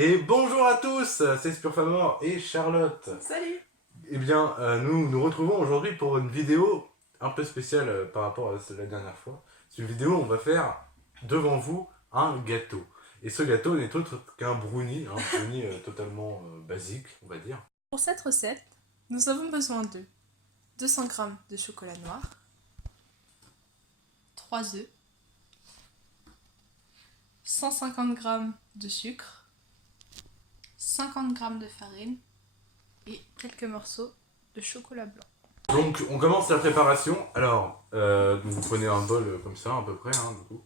Et bonjour à tous, c'est Spurfamor et Charlotte. Salut. Eh bien, nous nous retrouvons aujourd'hui pour une vidéo un peu spéciale par rapport à la dernière fois. C'est une vidéo où on va faire devant vous un gâteau. Et ce gâteau n'est autre qu'un brownie, totalement basique, on va dire. Pour cette recette, nous avons besoin de 200 g de chocolat noir, 3 œufs, 150 g de sucre, 50 g de farine et quelques morceaux de chocolat blanc. Donc, on commence la préparation. Alors, vous prenez un bol comme ça, à peu près, du coup.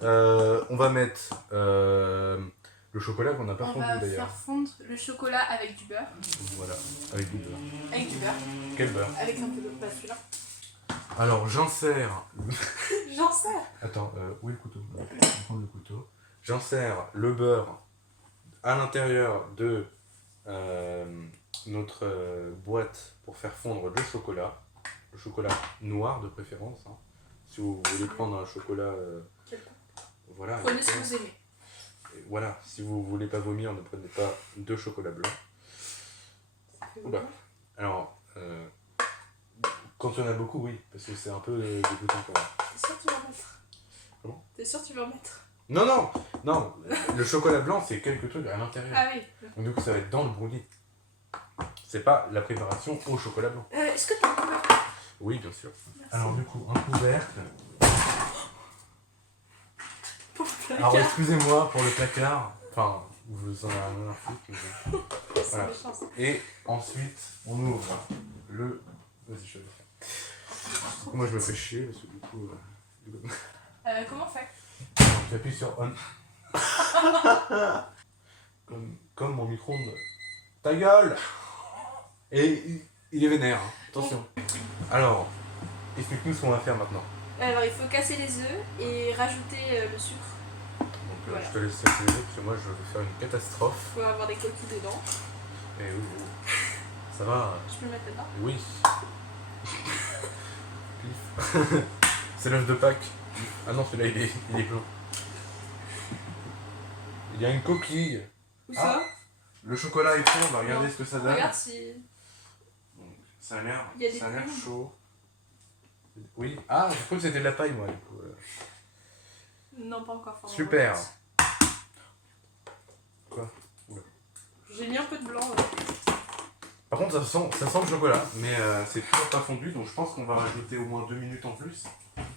On va mettre le chocolat qu'on n'a pas fondu d'ailleurs. On va faire fondre le chocolat avec du beurre. Voilà, avec du beurre. Avec du beurre. Quel beurre? Avec un peu de beurre, celui-là. Alors, j'insère... J'en sers. Attends, où est le couteau? Je vais prendre le couteau. J'insère le beurre à l'intérieur de notre boîte pour faire fondre le chocolat noir de préférence. Si vous voulez prendre un chocolat... voilà. Prenez ce que vous aimez. Et voilà, si vous voulez pas vomir, ne prenez pas de chocolat blanc. Oula. Alors, quand il y en a beaucoup, oui, parce que c'est un peu dégoûtant quand même. T'es sûr que tu vas en mettre? Comment? T'es sûr que tu vas en mettre? Non, le chocolat blanc, c'est quelques trucs à l'intérieur. Ah oui. Donc du coup, ça va être dans le brownie. C'est pas la préparation au chocolat blanc. Est-ce que t'as un couvercle? Oui, bien sûr. Merci. Alors du coup, un couvercle. Pour le placard. Alors excusez-moi pour le placard. Enfin, vous en avez rien à foutre. Mais... C'est voilà. méchant, ça. Et ensuite, on ouvre le... Vas-y, je vais le faire. Moi, je me fais chier parce que du coup... Comment on fait? J'appuie sur on. comme mon micro-ondes. Ta gueule! Et il est vénère, attention. Alors, explique-nous ce qu'on va faire maintenant. Alors, il faut casser les œufs et rajouter le sucre. Donc, Voilà. je te laisse accélérer parce que moi je vais faire une catastrophe. Il faut avoir des coquilles dedans. Et oui. Ça va? Je peux le mettre dedans? Oui. Pif. C'est l'œuf de Pâques. Ah non, celui-là il est blanc. Il y a une coquille. Où ça? Le chocolat est chaud, on va regarder Non. ce que ça donne. Regarde si... Donc, ça a l'air Il y a des l'air plumes. chaud. Oui. Ah, je crois que c'était de la paille, moi. Du coup. Non, pas encore. Enfin, Super. Quoi? j'ai mis un peu de blanc. Par contre, ça sent le chocolat, mais c'est toujours pas fondu, donc je pense qu'on va rajouter au moins 2 minutes en plus.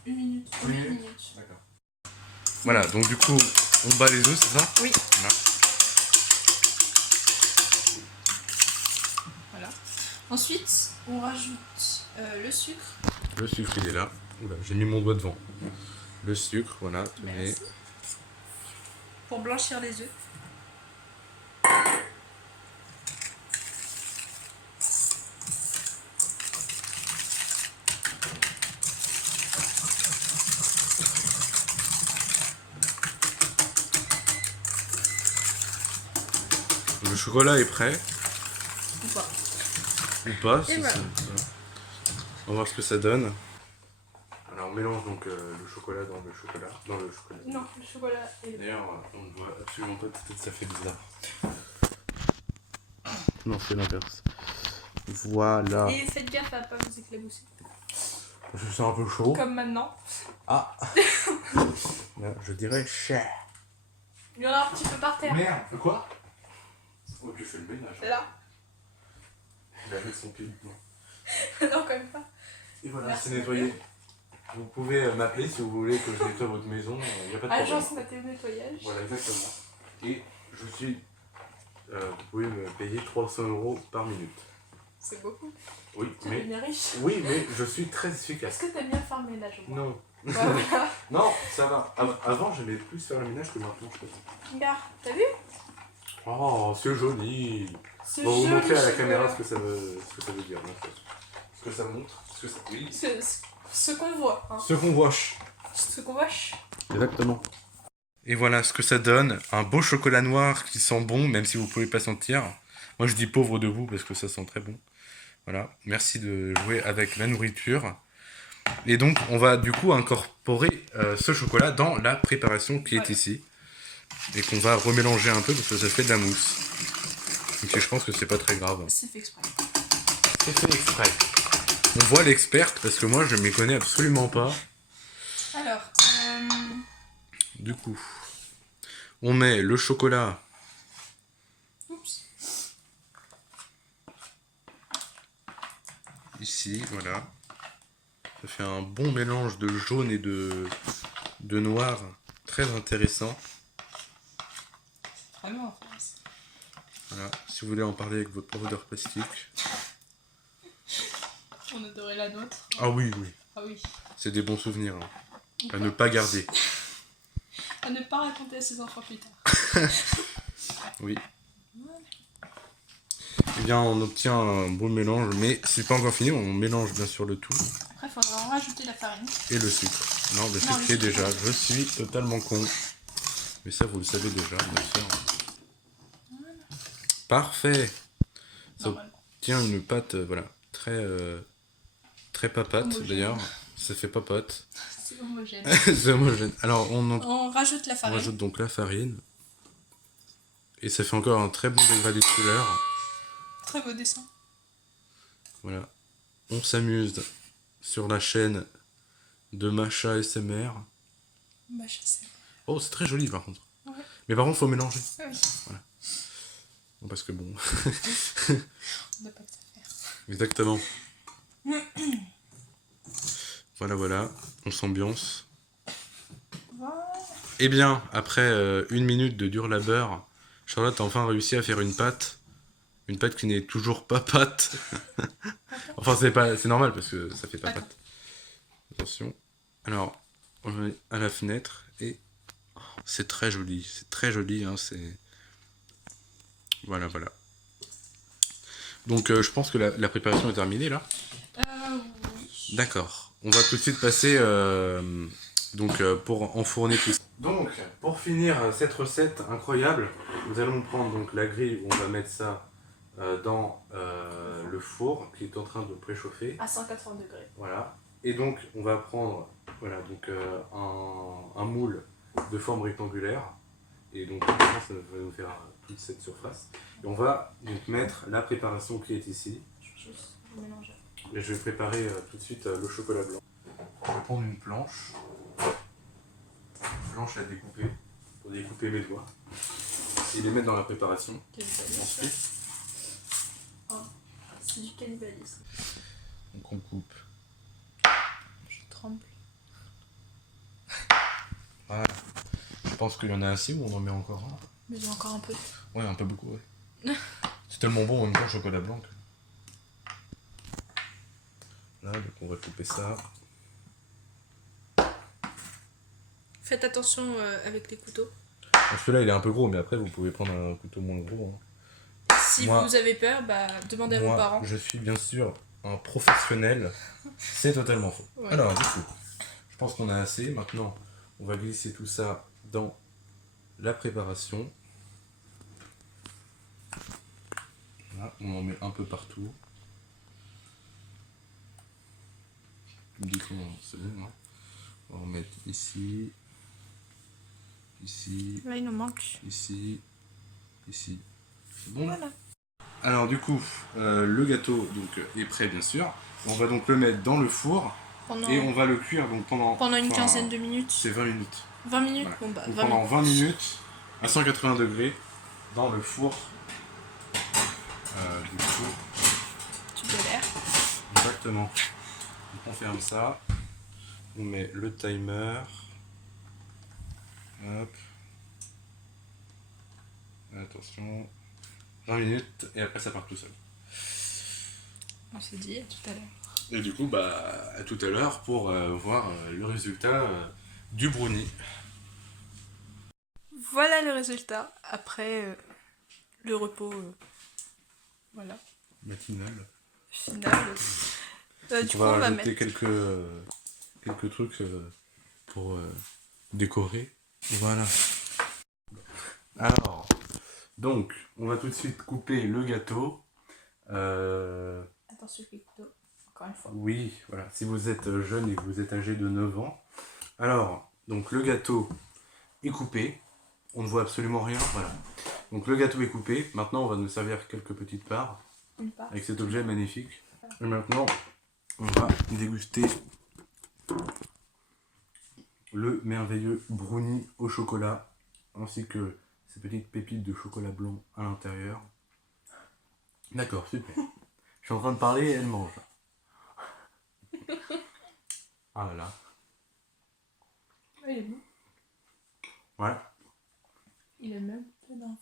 1 minute. Une minute. 1 minute. D'accord. Voilà, donc du coup, on bat les œufs, c'est ça? Oui. Voilà. Voilà. Ensuite, on rajoute le sucre. Le sucre, il est là. Oula, j'ai mis mon doigt devant. Le sucre, voilà. Merci. Pour blanchir les œufs. Le chocolat est prêt. Ou pas. Ou pas, Et voilà. On va voir ce que ça donne. Alors on mélange donc le chocolat dans le chocolat. Non, le chocolat est... D'ailleurs, on ne voit absolument pas, peut-être ça fait bizarre. Non, c'est l'inverse. Voilà. Et faites gaffe à pas vous éclabousser. Je sens un peu chaud. Comme maintenant. Ah. Là, je dirais cher. Il y en a un petit peu par terre. Merde, quoi? Oh, tu fais le ménage. Là. Il a mis son pied maintenant. Non, quand même pas. Et voilà, Merci, c'est nettoyé. Vous pouvez m'appeler si vous voulez que je nettoie votre maison, il n'y a pas de problème. Agence Matteo Nettoyage. Voilà, exactement. Et je suis... vous pouvez me payer 300 € par minute. C'est beaucoup. Oui, Tu mais... deviens riche. Oui, mais je suis très efficace. Est-ce que t'aimes bien faire le ménage au moins? Non. Voilà. Non, ça va. Avant, j'aimais plus faire le ménage que maintenant, je trouve. Regarde, t'as vu? Oh, c'est joli. Ce On va vous joli montrer à la chocolat. caméra ce que ça veut dire. bien sûr. Ce que ça montre. Ce que ça... Oui. Ce qu'on voit. Hein. Ce qu'on voit. Ce qu'on voit. Exactement. Et voilà ce que ça donne. Un beau chocolat noir qui sent bon, même si vous ne pouvez pas sentir. Moi, je dis pauvre de vous parce que ça sent très bon. Voilà. Merci de jouer avec la nourriture. Et donc, on va du coup incorporer ce chocolat dans la préparation qui est ici. et qu'on va remélanger un peu parce que ça fait de la mousse. Donc je pense que c'est pas très grave. C'est fait exprès. C'est fait exprès. On voit l'experte parce que moi je m'y connais absolument pas. Alors, Du coup, on met le chocolat. oups. Ici, voilà. Ça fait un bon mélange de jaune et de noir, très intéressant. Vraiment en France. Voilà. Si vous voulez en parler avec votre professeur plastique. On adorait la nôtre. Ah oui, oui. Ah oui. C'est des bons souvenirs. Hein. À ne pas garder. À ne pas raconter à ses enfants plus tard. Oui. Eh bien, on obtient un beau mélange, mais c'est pas encore fini. On mélange bien sûr le tout. Après, il faudra en rajouter la farine. Et le sucre. Non, le sucre le est sucre. déjà. Je suis totalement con. Mais ça, vous le savez déjà, bien sûr. Parfait. Ça Normalement. obtient une pâte, voilà, très papate Homogène. d'ailleurs. Ça fait papote. C'est homogène. C'est homogène. Alors, On rajoute la on farine. rajoute donc la farine. Et ça fait encore un très bon dégradé de couleur. Très beau dessin. Voilà. On s'amuse sur la chaîne de Macha SMR. Bah, je sais. Oh, c'est très joli par contre. Ouais. Mais par contre, faut mélanger. Ah oui. Bon, parce que bon. On n'a pas que ça à faire. Exactement. Voilà, voilà. On s'ambiance. Voilà. Eh bien, après 1 minute de dur labeur, Charlotte a enfin réussi à faire une pâte. Une pâte qui n'est toujours pas pâte. Enfin, c'est normal parce que ça fait pas Attends. pâte. Attention. Alors, on va à la fenêtre et oh, c'est très joli. C'est très joli. Hein, c'est voilà, voilà. Donc, je pense que la préparation est terminée là. Oui. D'accord. On va tout de suite passer pour enfourner tout ça. Donc, pour finir cette recette incroyable, nous allons prendre donc la grille où on va mettre ça dans le four qui est en train de préchauffer. À 180 degrés. Voilà. Et donc, on va prendre voilà, donc, un moule de forme rectangulaire. Et donc, ça va nous faire toute cette surface. Et on va donc mettre la préparation qui est ici. Je vais juste mélanger. Et je vais préparer tout de suite le chocolat blanc. Je vais prendre une planche. Planche à découper. Pour découper mes doigts. Et les mettre dans la préparation. Ensuite, Oh, c'est du cannibalisme. donc on coupe. Je tremble. Voilà. Je pense qu'il y en a assez ou on en met encore un. Mais j'ai encore un peu. Ouais, un peu beaucoup, ouais. C'est tellement bon en même temps, le chocolat blanc. Là, donc on va couper ça. Faites attention avec les couteaux. Bon, celui-là, il est un peu gros, mais après, vous pouvez prendre un couteau moins gros. Hein. Si Moi- vous avez peur, bah demandez à vos Moi, parents. je suis bien sûr un professionnel. C'est totalement faux. Ouais. Alors, du coup, je pense qu'on a assez. Maintenant, on va glisser tout ça dans la préparation. Là, on en met un peu partout. Tu me dis comment c'est bon, hein. On va en mettre ici, ici, Là, il nous manque. ici, ici. C'est bon là? Voilà. Alors du coup, le gâteau donc, est prêt bien sûr. On va donc le mettre dans le four et on va le cuire donc Pendant une quinzaine de minutes. C'est 20 minutes. 20 minutes. Voilà. Bon bah Donc 20 pendant minutes. 20 minutes à 180 degrés dans le four du coup. Tu galères. Exactement. Donc on ferme ça. On met le timer. Hop. Attention. 20 minutes et après ça part tout seul. On s'est dit à tout à l'heure. Et du coup, bah, à tout à l'heure pour voir le résultat du brownie. Voilà le résultat après le repos. Voilà. Matinal. Final. Du coup, On va on va ajouter mettre. quelques trucs pour décorer. Voilà. Alors, donc, on va tout de suite couper le gâteau. Attention les couteaux. Encore une fois. Oui, voilà. Si vous êtes jeune et que vous êtes âgé de 9 ans. Alors, donc le gâteau est coupé. On ne voit absolument rien, voilà. Donc le gâteau est coupé. Maintenant, on va nous servir quelques petites parts Une part. avec cet objet magnifique. Et maintenant, on va déguster le merveilleux brownie au chocolat, ainsi que ces petites pépites de chocolat blanc à l'intérieur. D'accord, super. Je suis en train de parler et elle mange. Ah là là. Il est bon. Ouais, Il est même dedans.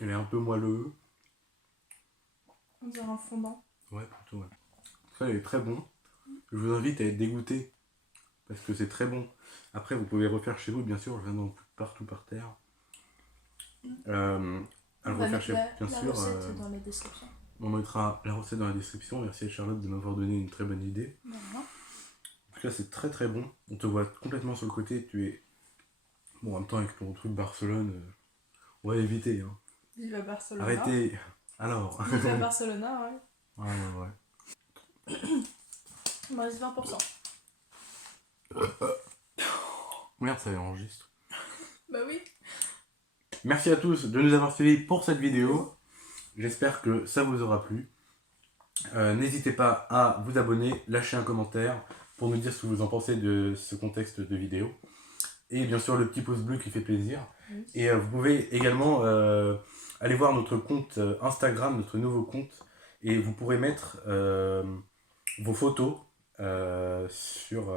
il est un peu moelleux. On dirait un fondant. Ouais, plutôt, ouais. Ça, il est très bon. Je vous invite à être dégoûté parce que c'est très bon. Après, vous pouvez refaire chez vous, bien sûr. Je viens donc partout par terre. À le On va refaire mettre chez vous, bien la sûr. recette dans la description. On mettra la recette dans la description. Merci à Charlotte de m'avoir donné une très bonne idée. Voilà. En tout cas, c'est très très bon. On te voit complètement sur le côté. Tu es. Bon, en même temps, avec ton truc Barcelone, on va éviter. Hein. Vive à Barcelone. Arrêtez. Alors. Vive à Barcelone, ouais. Ouais. Il me reste 20%. Merde, ça enregistre. Bah oui. Merci à tous de nous avoir suivis pour cette vidéo. J'espère que ça vous aura plu. N'hésitez pas à vous abonner, lâcher un commentaire pour nous dire ce que vous en pensez de ce contexte de vidéo. Et bien sûr le petit pouce bleu qui fait plaisir. Oui. Et vous pouvez également aller voir notre compte Instagram, notre nouveau compte. Et vous pourrez mettre vos photos sur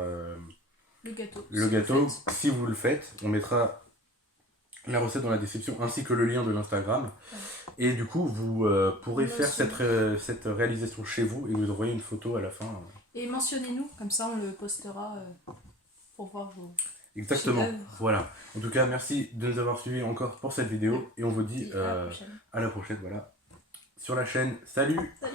Le gâteau. Si vous le faites, on mettra la recette dans la description ainsi que le lien de l'Instagram. Ouais. Et du coup, vous pourrez Moi faire aussi. cette réalisation chez vous et vous envoyer une photo à la fin. Et mentionnez-nous, comme ça on le postera pour voir vos. Exactement. Chef-d'œuvre. Voilà. En tout cas, merci de nous avoir suivis encore pour cette vidéo et on vous dit Et à la prochaine. à la prochaine. Voilà. Sur la chaîne. Salut! Salut!